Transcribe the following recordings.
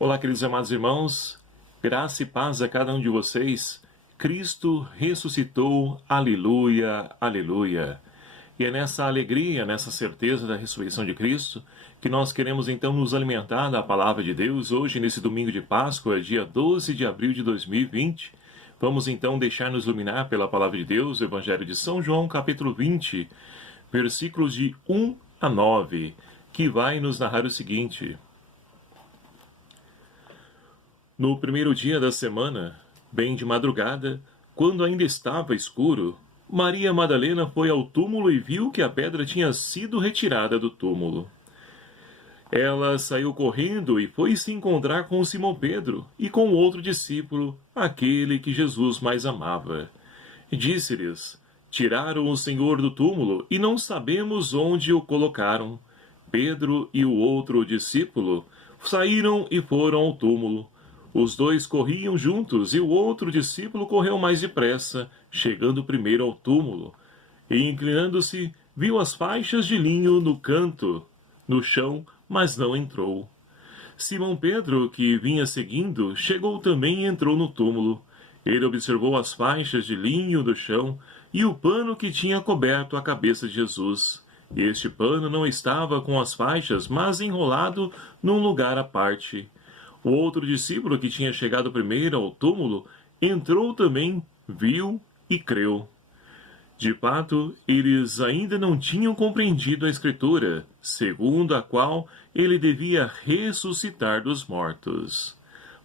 Olá, queridos e amados irmãos, graça e paz a cada um de vocês. Cristo ressuscitou, aleluia, aleluia. E é nessa alegria, nessa certeza da ressurreição de Cristo, que nós queremos então nos alimentar da palavra de Deus hoje, nesse domingo de Páscoa, dia 12 de abril de 2020. Vamos então deixar-nos iluminar pela palavra de Deus, o Evangelho de São João, capítulo 20, versículos de 1 a 9, que vai nos narrar o seguinte: No primeiro dia da semana, bem de madrugada, quando ainda estava escuro, Maria Madalena foi ao túmulo e viu que a pedra tinha sido retirada do túmulo. Ela saiu correndo e foi se encontrar com Simão Pedro e com outro discípulo, aquele que Jesus mais amava. Disse-lhes: Tiraram o Senhor do túmulo e não sabemos onde o colocaram. Pedro e o outro discípulo saíram e foram ao túmulo. Os dois corriam juntos e o outro discípulo correu mais depressa, chegando primeiro ao túmulo. E, inclinando-se, viu as faixas de linho no canto, no chão, mas não entrou. Simão Pedro, que vinha seguindo, chegou também e entrou no túmulo. Ele observou as faixas de linho do chão e o pano que tinha coberto a cabeça de Jesus. Este pano não estava com as faixas, mas enrolado num lugar à parte. O outro discípulo que tinha chegado primeiro ao túmulo entrou também, viu e creu. De fato, eles ainda não tinham compreendido a Escritura, segundo a qual ele devia ressuscitar dos mortos.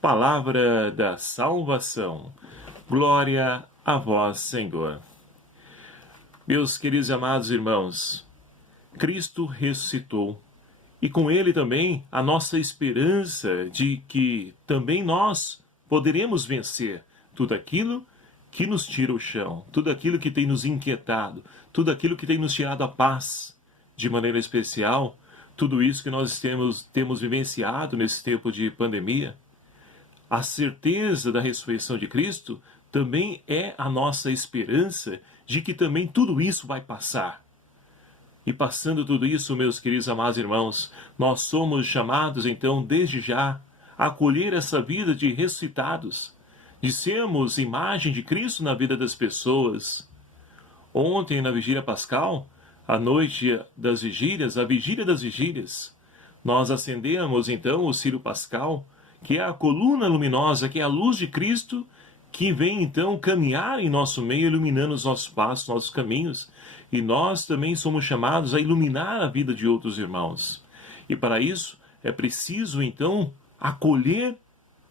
Palavra da salvação. Glória a vós, Senhor. Meus queridos e amados irmãos, Cristo ressuscitou. E com ele também a nossa esperança de que também nós poderemos vencer tudo aquilo que nos tira o chão, tudo aquilo que tem nos inquietado, tudo aquilo que tem nos tirado a paz. De maneira especial, tudo isso que nós temos vivenciado nesse tempo de pandemia. A certeza da ressurreição de Cristo também é a nossa esperança de que também tudo isso vai passar. E passando tudo isso, meus queridos amados irmãos, nós somos chamados então desde já a acolher essa vida de ressuscitados, de sermos imagem de Cristo na vida das pessoas. Ontem, na Vigília Pascal, a noite das vigílias, a vigília das vigílias, nós acendemos então o círio pascal, que é a coluna luminosa, que é a luz de Cristo, que vem então caminhar em nosso meio, iluminando os nossos passos, nossos caminhos. E nós também somos chamados a iluminar a vida de outros irmãos. E para isso é preciso então acolher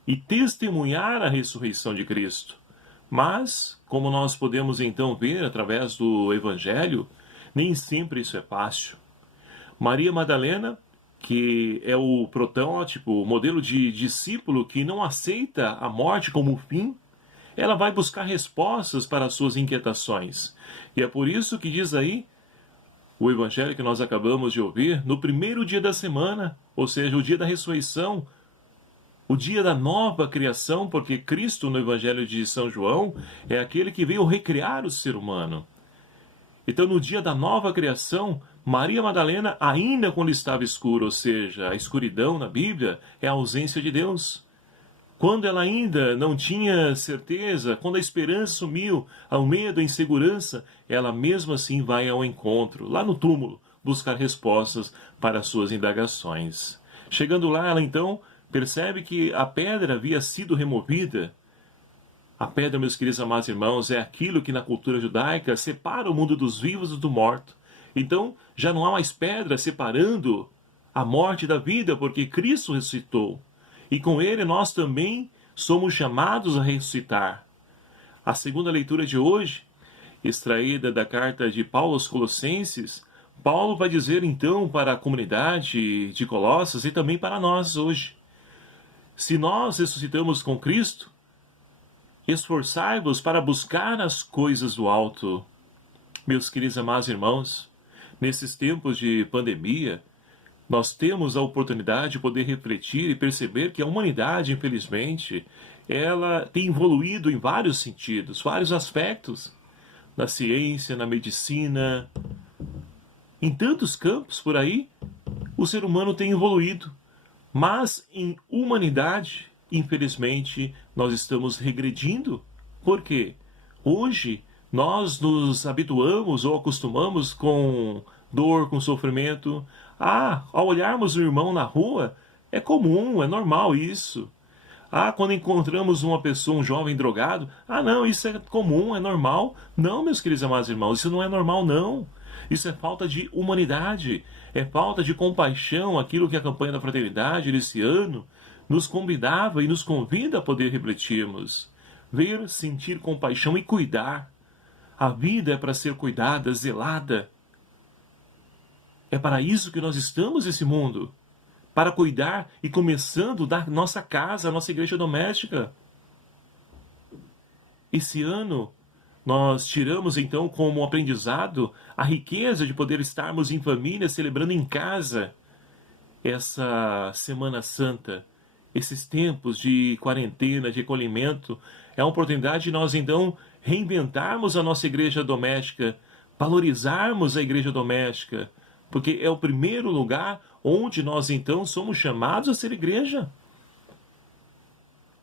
e testemunhar a ressurreição de Cristo. Mas, como nós podemos então ver através do Evangelho, nem sempre isso é fácil. Maria Madalena, que é o protótipo, o modelo de discípulo que não aceita a morte como fim, ela vai buscar respostas para as suas inquietações. E é por isso que diz aí o evangelho que nós acabamos de ouvir, no primeiro dia da semana, ou seja, o dia da ressurreição, o dia da nova criação, porque Cristo, no evangelho de São João, é aquele que veio recriar o ser humano. Então, no dia da nova criação, Maria Madalena, ainda quando estava escuro, ou seja, a escuridão na Bíblia é a ausência de Deus. Quando ela ainda não tinha certeza, quando a esperança sumiu, ao medo, a insegurança, ela mesmo assim vai ao encontro, lá no túmulo, buscar respostas para as suas indagações. Chegando lá, ela então percebe que a pedra havia sido removida. A pedra, meus queridos amados irmãos, é aquilo que na cultura judaica separa o mundo dos vivos e do morto. Então, já não há mais pedra separando a morte da vida, porque Cristo ressuscitou. E com ele nós também somos chamados a ressuscitar. A segunda leitura de hoje, extraída da carta de Paulo aos Colossenses, Paulo vai dizer então para a comunidade de Colossos e também para nós hoje: se nós ressuscitamos com Cristo, esforçai-vos para buscar as coisas do alto. Meus queridos amados irmãos, nesses tempos de pandemia, nós temos a oportunidade de poder refletir e perceber que a humanidade, infelizmente, ela tem evoluído em vários sentidos, vários aspectos, na ciência, na medicina, em tantos campos por aí, o ser humano tem evoluído. Mas em humanidade, infelizmente, nós estamos regredindo. Por quê? Hoje nós nos habituamos ou acostumamos com dor, com sofrimento. Ao olharmos o irmão na rua, é comum, é normal isso. Quando encontramos uma pessoa, um jovem drogado, não, isso é comum, é normal. Não, meus queridos amados irmãos, isso não é normal, não. Isso é falta de humanidade, é falta de compaixão, aquilo que a campanha da fraternidade desse ano nos convidava e nos convida a poder refletirmos. Ver, sentir compaixão e cuidar. A vida é para ser cuidada, zelada. É para isso que nós estamos nesse mundo. Para cuidar e começando da nossa casa, a nossa igreja doméstica. Esse ano, nós tiramos então como aprendizado a riqueza de poder estarmos em família, celebrando em casa essa Semana Santa, esses tempos de quarentena, de recolhimento. É uma oportunidade de nós então reinventarmos a nossa igreja doméstica, valorizarmos a igreja doméstica, porque é o primeiro lugar onde nós então somos chamados a ser igreja.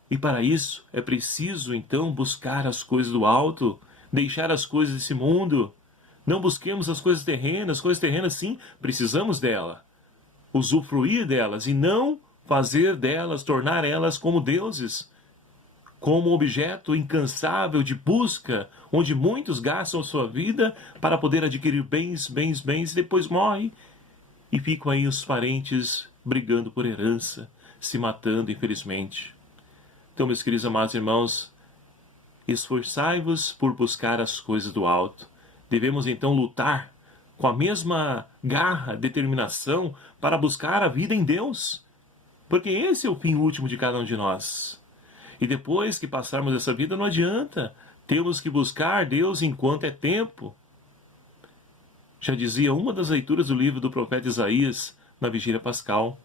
E para isso é preciso então buscar as coisas do alto, deixar as coisas desse mundo. Não busquemos as coisas terrenas sim, precisamos dela. Usufruir delas e não fazer delas, tornar elas como deuses, como objeto incansável de busca, onde muitos gastam sua vida para poder adquirir bens, e depois morrem. E ficam aí os parentes brigando por herança, se matando, infelizmente. Então, meus queridos amados irmãos, esforçai-vos por buscar as coisas do alto. Devemos então lutar com a mesma garra, determinação, para buscar a vida em Deus. Porque esse é o fim último de cada um de nós. E depois que passarmos essa vida, não adianta. Temos que buscar Deus enquanto é tempo. Já dizia uma das leituras do livro do profeta Isaías, na Vigília Pascal.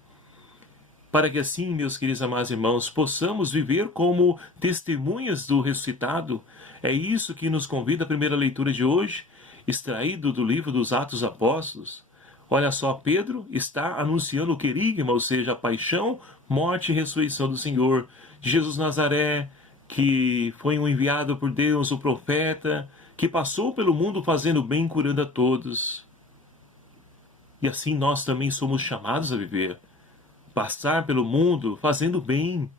Para que assim, meus queridos amados irmãos, possamos viver como testemunhas do ressuscitado. É isso que nos convida a primeira leitura de hoje, extraído do livro dos Atos Apóstolos. Olha só, Pedro está anunciando o querigma, ou seja, a paixão, morte e ressurreição do Senhor, de Jesus Nazaré, que foi um enviado por Deus, o profeta, que passou pelo mundo fazendo bem e curando a todos. E assim nós também somos chamados a viver. Passar pelo mundo fazendo bem,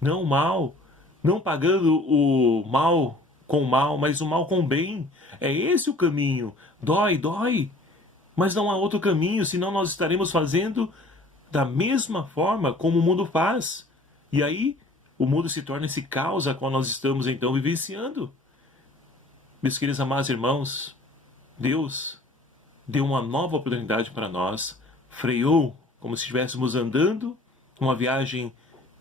não o mal, não pagando o mal com o mal, mas o mal com o bem. É esse o caminho. Dói, mas não há outro caminho, senão nós estaremos fazendo da mesma forma como o mundo faz. E aí o mundo se torna esse caos a qual nós estamos então vivenciando. Meus queridos amados irmãos, Deus deu uma nova oportunidade para nós, freou como se estivéssemos andando uma viagem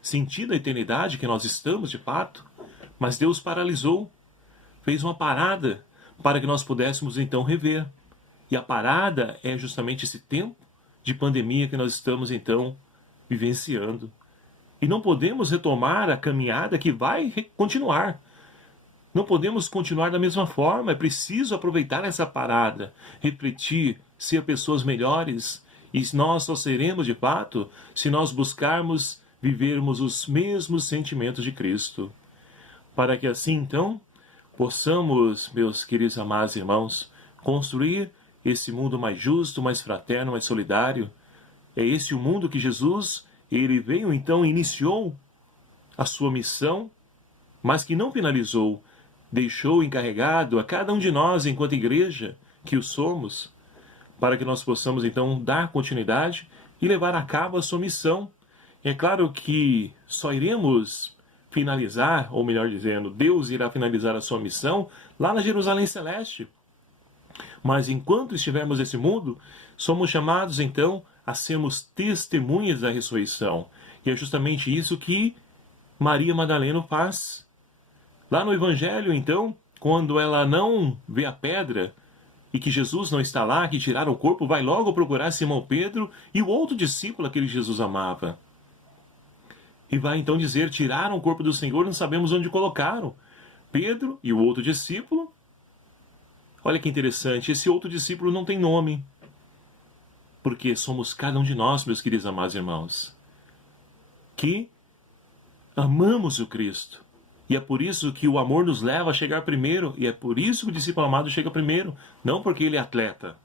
sentido a eternidade, que nós estamos de fato, mas Deus paralisou, fez uma parada para que nós pudéssemos então rever. E a parada é justamente esse tempo de pandemia que nós estamos então vivenciando. E não podemos retomar a caminhada que vai continuar. Não podemos continuar da mesma forma, é preciso aproveitar essa parada, refletir, ser pessoas melhores, e nós só seremos de fato se nós buscarmos vivermos os mesmos sentimentos de Cristo. Para que assim então possamos, meus queridos amados irmãos, construir esse mundo mais justo, mais fraterno, mais solidário. É esse o mundo que Jesus, ele veio então, iniciou a sua missão, mas que não finalizou. Deixou encarregado a cada um de nós, enquanto igreja, que o somos, para que nós possamos então dar continuidade e levar a cabo a sua missão. É claro que só iremos finalizar, ou melhor dizendo, Deus irá finalizar a sua missão lá na Jerusalém Celeste. Mas enquanto estivermos nesse mundo, somos chamados então a sermos testemunhas da ressurreição. E é justamente isso que Maria Madalena faz. Lá no Evangelho, então, quando ela não vê a pedra e que Jesus não está lá, que tiraram o corpo, vai logo procurar Simão Pedro e o outro discípulo, aquele que Jesus amava. E vai então dizer, tiraram o corpo do Senhor, não sabemos onde colocaram. Pedro e o outro discípulo. Olha que interessante, esse outro discípulo não tem nome. Porque somos cada um de nós, meus queridos amados irmãos. que amamos o Cristo. E é por isso que o amor nos leva a chegar primeiro. E é por isso que o discípulo amado chega primeiro. Não porque ele é atleta,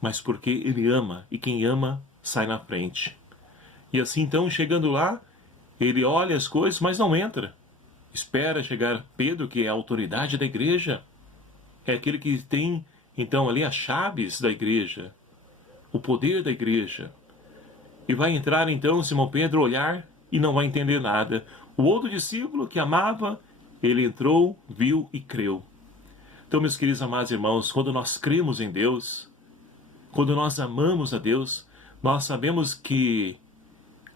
mas porque ele ama. E quem ama sai na frente. E assim então, chegando lá, ele olha as coisas, mas não entra. Espera chegar Pedro, que é a autoridade da igreja. É aquele que tem, então, ali as chaves da igreja. O poder da igreja. E vai entrar então Simão Pedro, olhar e não vai entender nada. O outro discípulo que amava, ele entrou, viu e creu. Então, meus queridos amados irmãos, quando nós cremos em Deus, quando nós amamos a Deus, nós sabemos que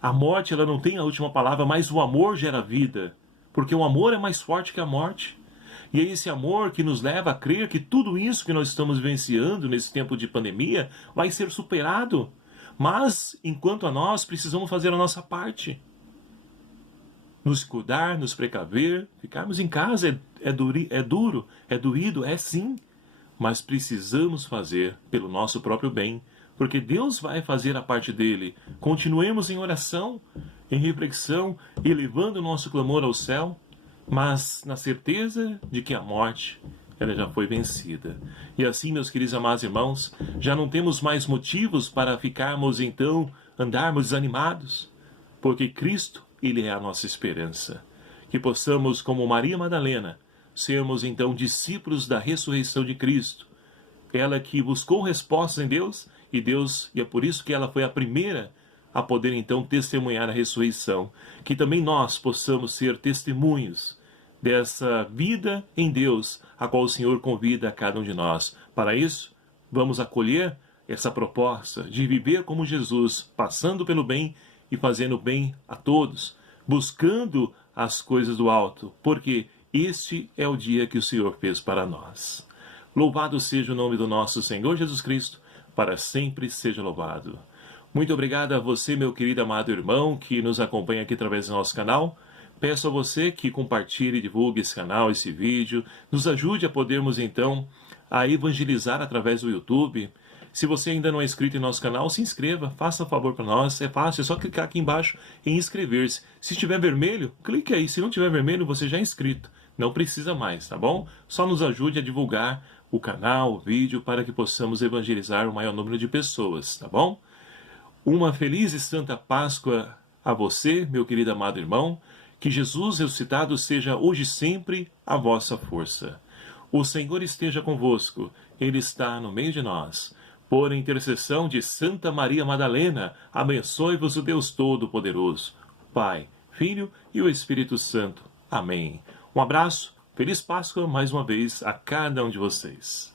a morte ela não tem a última palavra, mas o amor gera vida. Porque o amor é mais forte que a morte. E é esse amor que nos leva a crer que tudo isso que nós estamos vivenciando nesse tempo de pandemia vai ser superado. Mas, enquanto a nós, precisamos fazer a nossa parte. Nos cuidar, nos precaver, ficarmos em casa é duro, é doído, é sim. Mas precisamos fazer pelo nosso próprio bem, porque Deus vai fazer a parte dele. Continuemos em oração, em reflexão, elevando o nosso clamor ao céu, mas na certeza de que a morte ela já foi vencida. E assim, meus queridos amados irmãos, já não temos mais motivos para ficarmos então, andarmos desanimados, porque Cristo, ele é a nossa esperança. Que possamos, como Maria Madalena, sermos então discípulos da ressurreição de Cristo. Ela que buscou respostas em Deus, e é por isso que ela foi a primeira a poder então testemunhar a ressurreição. Que também nós possamos ser testemunhos dessa vida em Deus, a qual o Senhor convida a cada um de nós. Para isso, vamos acolher essa proposta de viver como Jesus, passando pelo bem e fazendo bem a todos, buscando as coisas do alto, porque este é o dia que o Senhor fez para nós. Louvado seja o nome do nosso Senhor Jesus Cristo, para sempre seja louvado. Muito obrigado a você, meu querido amado irmão, que nos acompanha aqui através do nosso canal. Peço a você que compartilhe e divulgue esse canal, esse vídeo, nos ajude a podermos então a evangelizar através do YouTube. Se você ainda não é inscrito em nosso canal, se inscreva, faça um favor para nós, é fácil, é só clicar aqui embaixo em inscrever-se. Se estiver vermelho, clique aí, se não estiver vermelho, você já é inscrito, não precisa mais, tá bom? Só nos ajude a divulgar o canal, o vídeo, para que possamos evangelizar o maior número de pessoas, tá bom? Uma feliz e santa Páscoa a você, meu querido amado irmão. Que Jesus ressuscitado seja hoje e sempre a vossa força. O Senhor esteja convosco, Ele está no meio de nós. Por intercessão de Santa Maria Madalena, abençoe-vos o Deus Todo-Poderoso, Pai, Filho e o Espírito Santo. Amém. Um abraço, feliz Páscoa mais uma vez a cada um de vocês.